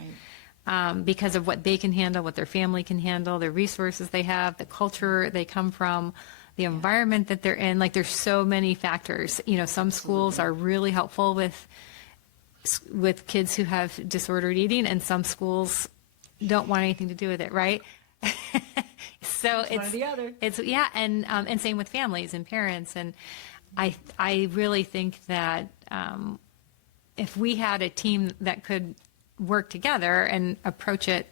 Right. Because of what they can handle, what their family can handle, the resources they have, the culture they come from, the environment that they're in. There's so many factors. Some schools are really helpful with kids who have disordered eating, and some schools don't want anything to do with it, right? So One or the other. And same with families and parents. And I really think that if we had a team that could work together and approach it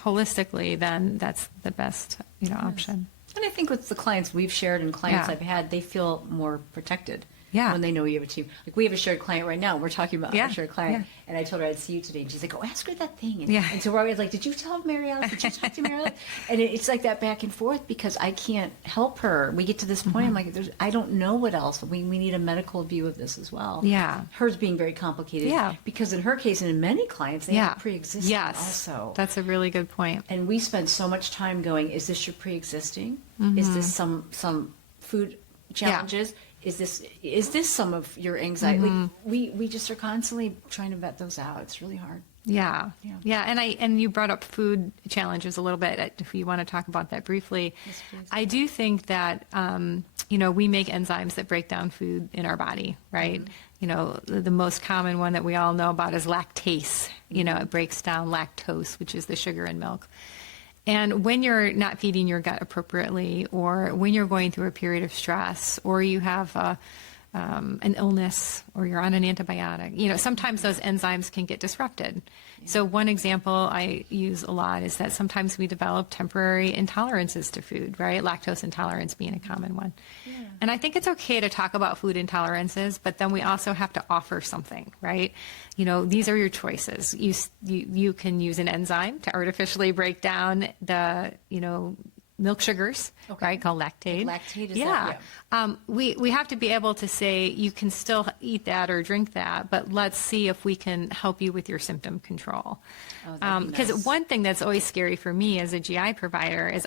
holistically, then that's the best option. And I think with the clients we've shared and clients Yeah. I've had, they feel more protected. Yeah. when they know you have a team. Like we have a shared client right now. We're talking about Yeah. a shared client. Yeah. And I told her I'd see you today. And she's like, oh, ask her that thing. And, Yeah. and so we're always like, did you tell Mary Alice? Did you talk to Mary Alice? And it's like that back and forth because I can't help her. We get to this point, I'm like, I don't know what else. We need a medical view of this as well. Yeah. Hers being very complicated. Yeah. Because in her case and in many clients, they have pre-existing Yes. also. That's a really good point. And we spend so much time going, is this your pre-existing? Is this some food challenges? Is this some of your anxiety? Like, we just are constantly trying to vet those out. It's really hard. Yeah. Yeah. Yeah. And you brought up food challenges a little bit. If you want to talk about that briefly, Yes, please. I do think that, we make enzymes that break down food in our body, right? The most common one that we all know about is lactase. It breaks down lactose, which is the sugar in milk. And when you're not feeding your gut appropriately, or when you're going through a period of stress, or you have an illness, or you're on an antibiotic, sometimes those enzymes can get disrupted. So one example I use a lot is that sometimes we develop temporary intolerances to food, right? Lactose intolerance being a common one. Yeah. And I think it's okay to talk about food intolerances, but then we also have to offer something, right? These are your choices. You can use an enzyme to artificially break down the, milk sugars, right, called lactate. Like lactate is yeah. that, We have to be able to say you can still eat that or drink that, but let's see if we can help you with your symptom control. Because nice. one thing that's always scary for me as a GI provider is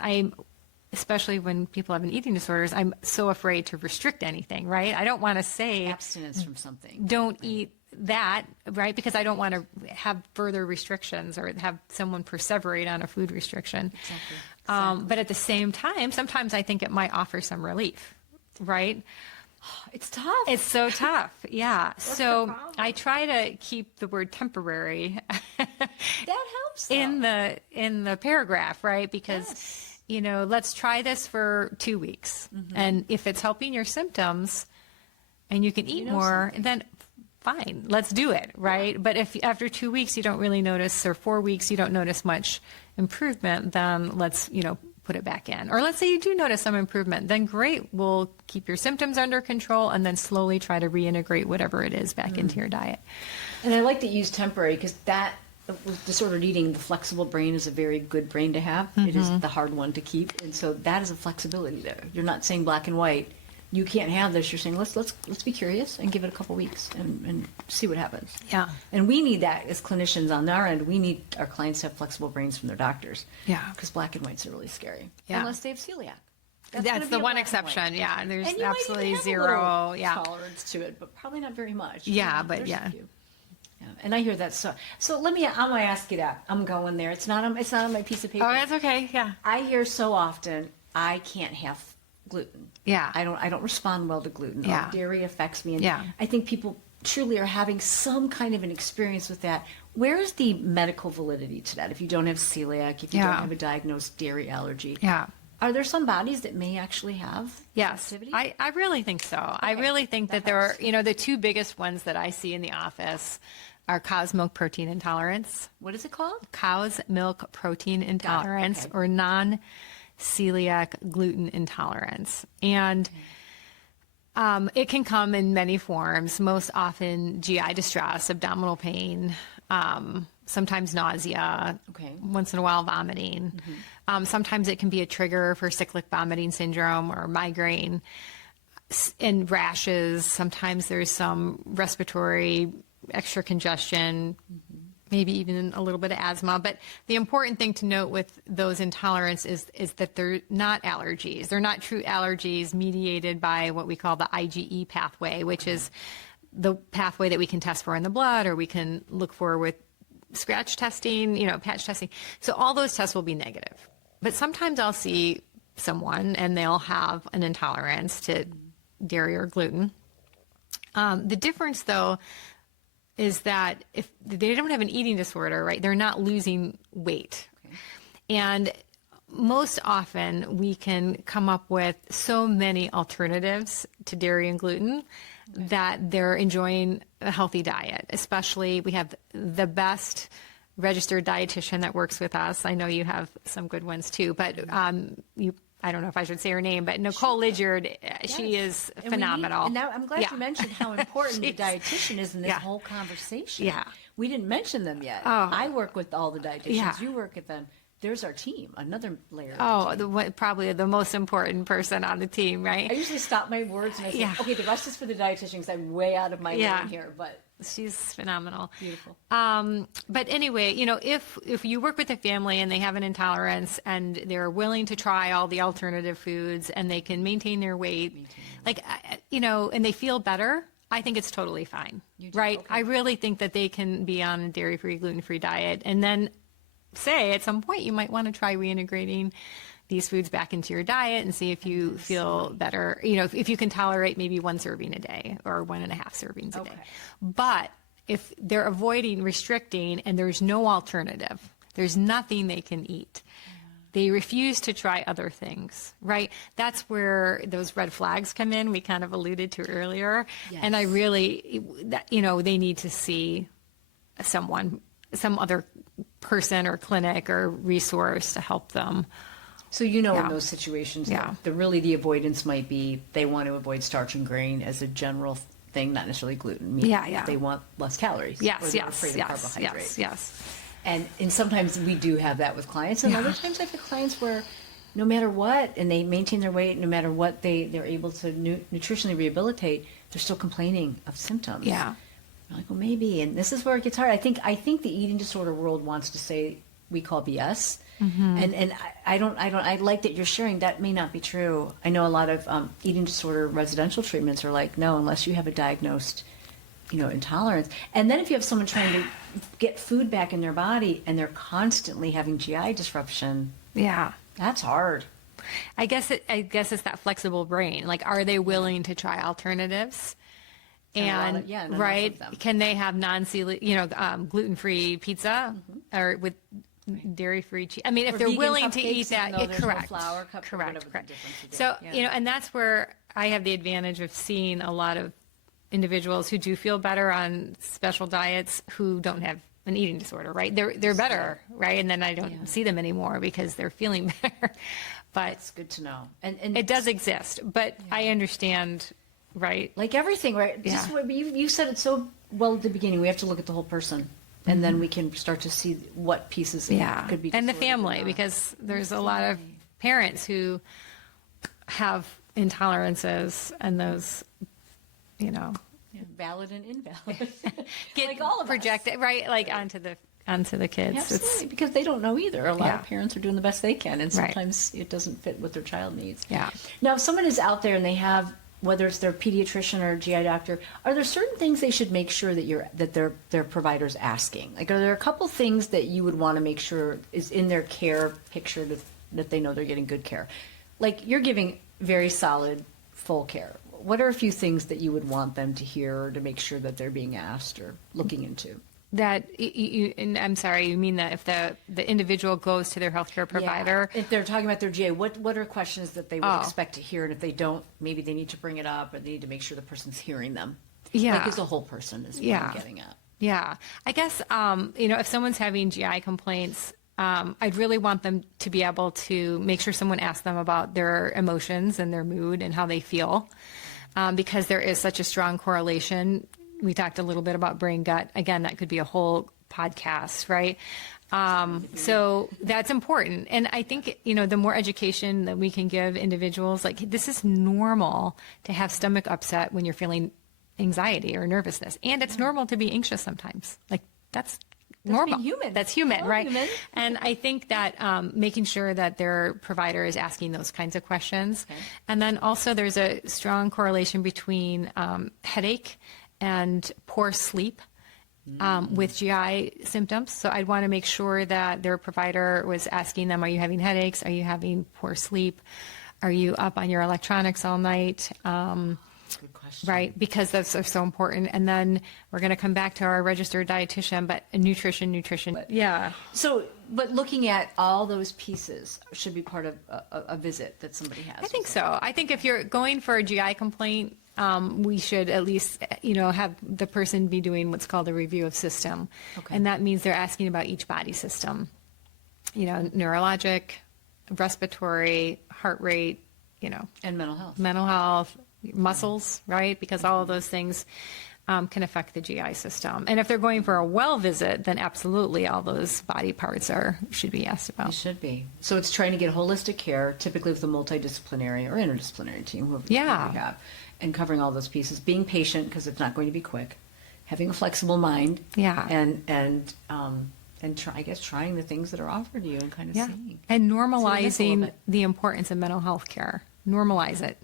especially when people have eating disorders, I'm so afraid to restrict anything, right? I don't want to say Abstinence from something. don't eat that, right? Because I don't want to have further restrictions or have someone perseverate on a food restriction. Exactly. But at the same time, sometimes I think it might offer some relief, right? It's tough. It's so tough. Yeah. So I try to keep the word temporary that helps. Though. in the paragraph, right? Because, let's try this for 2 weeks. And if it's helping your symptoms and you can eat more, then fine, let's do it, right? Yeah. But if after 2 weeks you don't really notice, or 4 weeks you don't notice much improvement, then let's, put it back in. Or let's say you do notice some improvement, then great, we'll keep your symptoms under control and then slowly try to reintegrate whatever it is back into your diet. And I like to use temporary because that, with disordered eating, the flexible brain is a very good brain to have. It is the hard one to keep. And so that is a flexibility there. You're not saying black and white. You can't have this. You're saying let's be curious and give it a couple weeks and see what happens. Yeah. And we need that as clinicians on our end. We need our clients to have flexible brains from their doctors. Yeah. Because black and whites are really scary. Yeah. Unless they have celiac. That's the one exception. Yeah. And there's And you absolutely might even have zero. a little tolerance to it, but probably not very much. Yeah, but there's yeah. a few. Yeah, and I hear that. So I'm gonna ask you that. I'm going there. It's not on my piece of paper. Oh, that's okay. Yeah. I hear so often I can't have gluten. Yeah. I don't respond well to gluten. Yeah. Oh, dairy affects me. And Yeah. I think people truly are having some kind of an experience with that. Where is the medical validity to that? If you don't have celiac, if you don't have a diagnosed dairy allergy. Yeah. Are there some bodies that may actually have Yes, activity? I really think so. I really think that there are, the two biggest ones that I see in the office are cow's milk protein intolerance. What is it called? Cow's milk protein intolerance, or non-celiac gluten intolerance. And it can come in many forms, most often GI distress, abdominal pain, sometimes nausea, once in a while vomiting. Sometimes it can be a trigger for cyclic vomiting syndrome or migraine, and rashes. Sometimes there's some respiratory extra congestion, maybe even a little bit of asthma. But the important thing to note with those intolerances is that they're not allergies. They're not true allergies mediated by what we call the IgE pathway, which is the pathway that we can test for in the blood, or we can look for with scratch testing, patch testing. So all those tests will be negative. But sometimes I'll see someone and they'll have an intolerance to dairy or gluten. The difference, though, is that if they don't have an eating disorder, right, they're not losing weight. And most often we can come up with so many alternatives to dairy and gluten that they're enjoying a healthy diet. Especially, we have the best registered dietitian that works with us. I know you have some good ones too, but you I don't know if I should say her name, but Nicole Lydiard, she is phenomenal. And now I'm glad Yeah. you mentioned how important the dietitian is in this Yeah. whole conversation. Yeah. We didn't mention them yet. Oh. I work with all the dietitians. Yeah. You work with them. There's our team, another layer. Oh, probably the most important person on the team, right? I usually stop my words and I say, Yeah. okay, the rest is for the dietitian because I'm way out of my Yeah. lane here. But She's phenomenal. Beautiful. But anyway, if you work with a family and they have an intolerance and they're willing to try all the alternative foods and they can maintain their weight, and they feel better, I think it's totally fine, right? Okay. I really think that they can be on a dairy-free, gluten-free diet, and then say at some point you might want to try reintegrating these foods back into your diet and see if you feel better. If you can tolerate maybe 1 serving a day or 1.5 servings a day. But if they're avoiding, restricting, and there's no alternative, there's nothing they can eat, they refuse to try other things, right? That's where those red flags come in, we kind of alluded to earlier. Yes. And I really, they need to see some other person or clinic or resource to help them. so in Yeah. those situations, Yeah. the avoidance might be they want to avoid starch and grain as a general thing, not necessarily gluten. Meaning Yeah. They want less calories. or Yes, they're afraid of carbohydrates. yes. And sometimes we do have that with clients, and other times I've had clients where no matter what, and they maintain their weight, no matter what they're able to nutritionally rehabilitate, they're still complaining of symptoms. Yeah. I'm like, well, maybe, and this is where it gets hard. I think the eating disorder world wants to say we call BS, and I like that you're sharing. That may not be true. I know a lot of eating disorder residential treatments are like, no, unless you have a diagnosed, intolerance. And then if you have someone trying to get food back in their body and they're constantly having GI disruption, Yeah. that's hard. I guess it's that flexible brain. Like, are they willing to try alternatives? And enough right? of them. Can they have gluten-free pizza or with dairy-free cheese? I mean, if Or they're vegan willing to cupcakes, eat that, even though there's no correct. flour cup or whatever the Correct. difference is. So, Yeah. and that's where I have the advantage of seeing a lot of individuals who do feel better on special diets who don't have an eating disorder, right? They're better, right? And then I don't see them anymore because they're feeling better. But It's good to know. And it does exist, but I understand, right? like everything, right? Yeah. Just what you said it so well at the beginning. We have to look at the whole person, and then we can start to see what pieces could be and the disordered or family, not. because there's a lot of parents who have intolerances and those, valid and invalid. get Like all of us. projected right, like onto the kids. Absolutely, because they don't know either. A lot Yeah. of parents are doing the best they can, and Right. sometimes it doesn't fit what their child needs. Yeah. Now, if someone is out there and they have, whether it's their pediatrician or GI doctor, are there certain things they should make sure that their provider's asking? Like, are there a couple things that you would want to make sure is in their care picture that they know they're getting good care? Like, you're giving very solid, full care. What are a few things that you would want them to hear or to make sure that they're being asked or looking into? That and I'm sorry, you mean that if the individual goes to their healthcare provider? Yeah. If they're talking about their GA, what are questions that they would Oh. expect to hear? And if they don't, maybe they need to bring it up, or they need to make sure the person's hearing them. Yeah. Like, as a whole person is what I'm getting at. Yeah. I guess, if someone's having GI complaints, I'd really want them to be able to make sure someone asks them about their emotions and their mood and how they feel, because there is such a strong correlation. We talked a little bit about brain gut. Again, that could be a whole podcast, right? So that's important. And I think, the more education that we can give individuals, like, this is normal to have stomach upset when you're feeling anxiety or nervousness. And it's normal to be anxious sometimes. Like, that's normal. being human. That's human, Hello, right? human. And I think that making sure that their provider is asking those kinds of questions. Okay. And then also there's a strong correlation between headache and poor sleep with GI symptoms. So I'd want to make sure that their provider was asking them, are you having headaches? Are you having poor sleep? Are you up on your electronics all night? Good question. Right, because those are so important. And then we're going to come back to our registered dietitian, but nutrition. Yeah. So, but looking at all those pieces should be part of a visit that somebody has. I think so. I think if you're going for a GI complaint, we should at least, have the person be doing what's called a review of system. Okay. And that means they're asking about each body system, neurologic, respiratory, heart rate, And mental health. muscles, right? Because all of those things can affect the GI system. And if they're going for a well visit, then absolutely all those body parts should be asked It about. should be. So it's trying to get holistic care, typically with a multidisciplinary or interdisciplinary team, whoever you have, and covering all those pieces. Being patient, because it's not going to be quick. Having a flexible mind. Yeah. And trying the things that are offered to you and kind of seeing. And So that's a little normalizing bit. the importance of mental health care. Normalize it.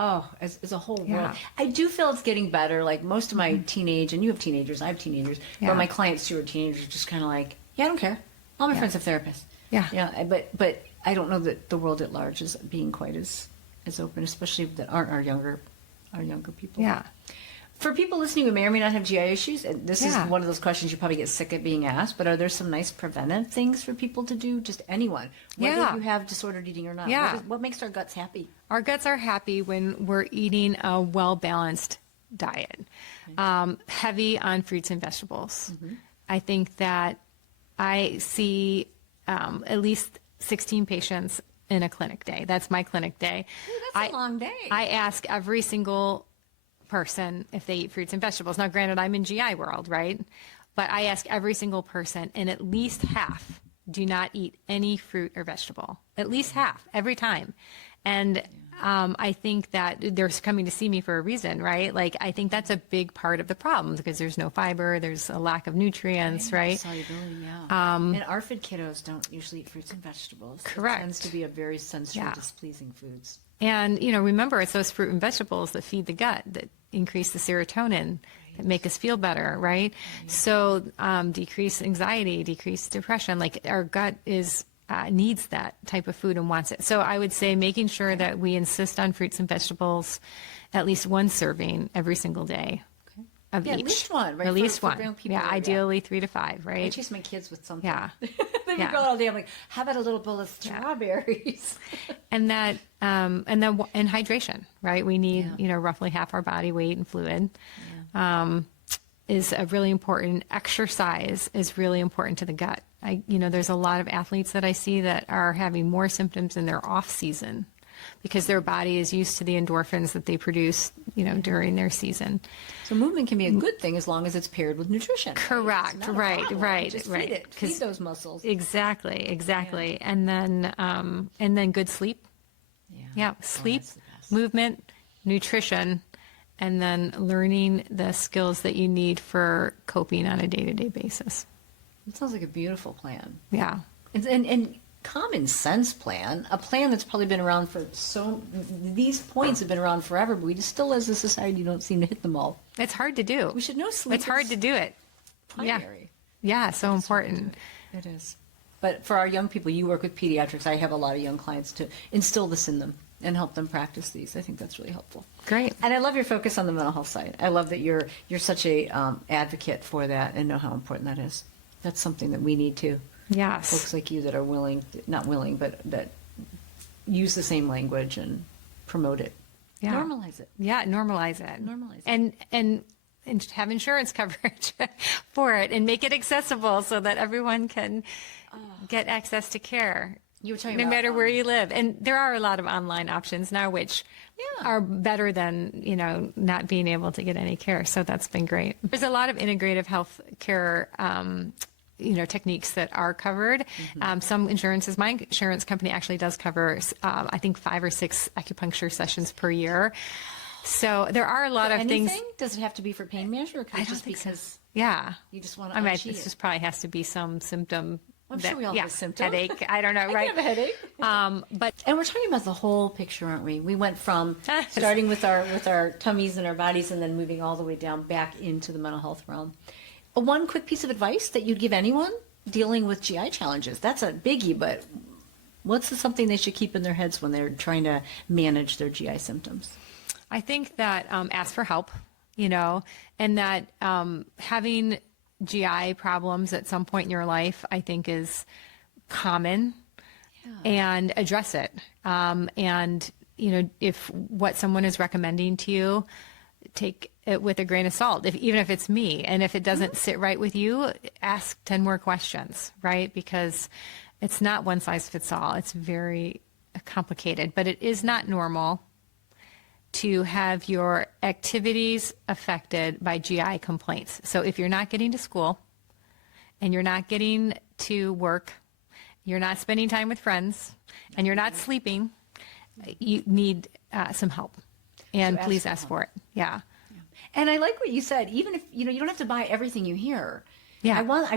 Oh, as a whole Yeah. world. I do feel it's getting better. Like most of my teenage, and you have teenagers, I have teenagers, Yeah. but my clients too are teenagers, just kind of like, yeah, I don't care. All my friends have therapists. Yeah. Yeah, but I don't know that the world at large is being quite as open, especially that aren't our younger people. Yeah. For people listening who may or may not have GI issues, and this is Yeah. one of those questions you probably get sick of being asked, but are there some nice preventive things for people to do? Just anyone, whether Yeah. you have disordered eating or not. Yeah. What makes our guts happy? Our guts are happy when we're eating a well-balanced diet, heavy on fruits and vegetables. I think that I see at least 16 patients in a clinic day. That's my clinic day. Ooh, that's a long day. I ask every single person if they eat fruits and vegetables. Now, granted, I'm in GI world, right? But I ask every single person, and at least half do not eat any fruit or vegetable. At least half, every time. And I think that they're coming to see me for a reason, right? Like, I think that's a big part of the problem because there's no fiber, there's a lack of nutrients, right? Solubility, yeah. And ARFID kiddos don't usually eat fruits and vegetables. Correct. It tends to be a very sensory, Yeah. displeasing foods. And, remember, it's those fruit and vegetables that feed the gut, that increase the serotonin, that make us feel better, right? So decrease anxiety, decrease depression. Like, our gut needs that type of food and wants it. So I would say making sure that we insist on fruits and vegetables, at least one serving every single day of Yeah, each. at least one, right? At least For one. young people, Yeah, yeah. ideally 3 to 5, I right? chase my kids with something. Yeah. They've been Yeah. going all day. I'm like, how about a little bowl of strawberries? And that, and hydration, right? We need, roughly half our body weight in fluid. Is a really important. Exercise is really important to the gut. There's a lot of athletes that I see that are having more symptoms in their off season because their body is used to the endorphins that they produce, during their season. So movement can be a good thing as long as it's paired with nutrition. Correct. It's not a Right. problem. Right. Just right. feed it. Feed those muscles. Exactly. And then good sleep. Yeah. Sleep, that's the best. movement, nutrition, and then learning the skills that you need for coping on a day-to-day basis. It sounds like a beautiful plan. Yeah. And common sense plan, a plan that's probably been around these points have been around forever, but we just still as a society don't seem to hit them all. It's hard to do. We should know sleep. It's hard is to do it. primary. Yeah, so important. It is. But for our young people, you work with pediatrics. I have a lot of young clients to instill this in them and help them practice these. I think that's really helpful. Great. And I love your focus on the mental health side. I love that you're such a advocate for that and know how important that is. That's something that we need too. Yes. Folks like you that are not willing, but that use the same language and promote it. Yeah. Normalize it. Yeah, normalize it. Normalize it. And have insurance coverage for it and make it accessible so that everyone can get access to care. You were talking no about, matter where you live. And there are a lot of online options now, which are better than, not being able to get any care. So that's been great. There's a lot of integrative health care, techniques that are covered. Some insurances, my insurance company actually does cover, I think 5 or 6 acupuncture sessions per year. So there are a lot of anything? things. Does it have to be for pain management, or could I it don't just think so. because Yeah. you just want to I mean, unsheath this it? just probably has to be some symptom. I'm sure we all have a symptom. Headache. I don't know, right? have a headache. But And we're talking about the whole picture, aren't we? We went from starting with our tummies and our bodies, and then moving all the way down back into the mental health realm. One quick piece of advice that you'd give anyone dealing with GI challenges. That's a biggie, but what's something they should keep in their heads when they're trying to manage their GI symptoms? I think that ask for help, and that having GI problems at some point in your life, I think is common, and address it. And, if what someone is recommending to you, take it with a grain of salt, even if it's me. And if it doesn't sit right with you, ask 10 more questions, right? Because It's not one size fits all. It's very complicated, but it is not normal to have your activities affected by GI complaints. So if you're not getting to school and you're not getting to work, you're not spending time with friends, and you're not sleeping, you need some help. And please ask for it. Yeah. And I like what you said. Even if you don't have to buy everything you hear. Yeah. I want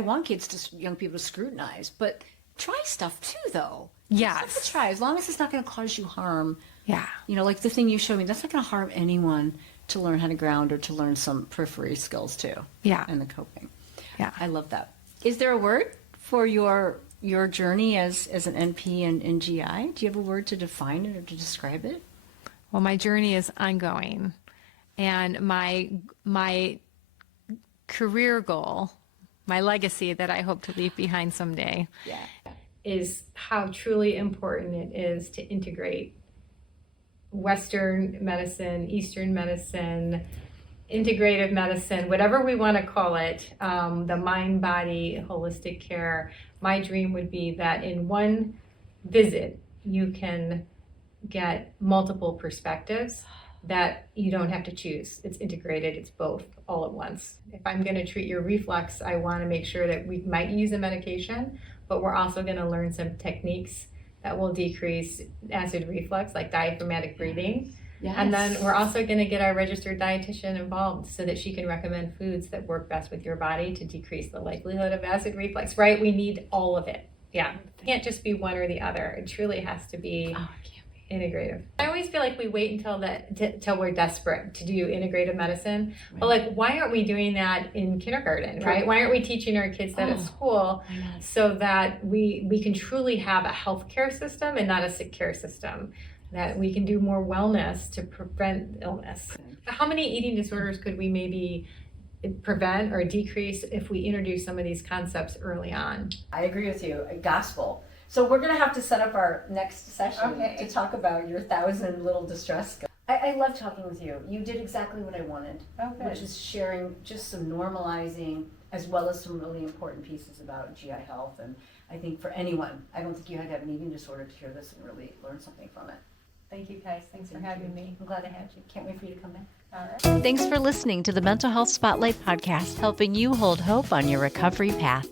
young people to scrutinize, but try stuff too, though. Yes. Stuff to try, as long as it's not going to cause you harm. Yeah. Like the thing you showed me, that's not going to harm anyone to learn how to ground or to learn some periphery skills too. Yeah. And the coping. Yeah. I love that. Is there a word for your journey as an NP in GI? Do you have a word to define it or to describe it? Well, my journey is ongoing, and my career goal, my legacy that I hope to leave behind someday, is how truly important it is to integrate Western medicine, Eastern medicine, integrative medicine, whatever we want to call it, the mind-body holistic care. My dream would be that in one visit, you can get multiple perspectives, that you don't have to choose. It's integrated, it's both all at once. If I'm going to treat your reflux, I want to make sure that we might use a medication, but we're also going to learn some techniques that will decrease acid reflux, like diaphragmatic breathing. Yes. And then we're also going to get our registered dietitian involved so that she can recommend foods that work best with your body to decrease the likelihood of acid reflux, right? We need all of it. Yeah. It can't just be one or the other. It truly has to be integrative. I always feel like we wait until we're desperate to do integrative medicine. Right. But like, why aren't we doing that in kindergarten, right? Why aren't we teaching our kids that at school so that we can truly have a healthcare system and not a sick care system? That we can do more wellness to prevent illness. How many eating disorders could we maybe prevent or decrease if we introduce some of these concepts early on? I agree with you. Gospel. So we're going to have to set up our next session to talk about your 1,000 little distress skills. I love talking with you. You did exactly what I wanted, which is sharing just some normalizing as well as some really important pieces about GI health. And I think for anyone, I don't think you had to have an eating disorder to hear this and really learn something from it. Thank you guys. Thanks for having me. I'm glad I had you. Can't wait for you to come back. All right. Thanks for listening to the Mental Health Spotlight podcast, helping you hold hope on your recovery path.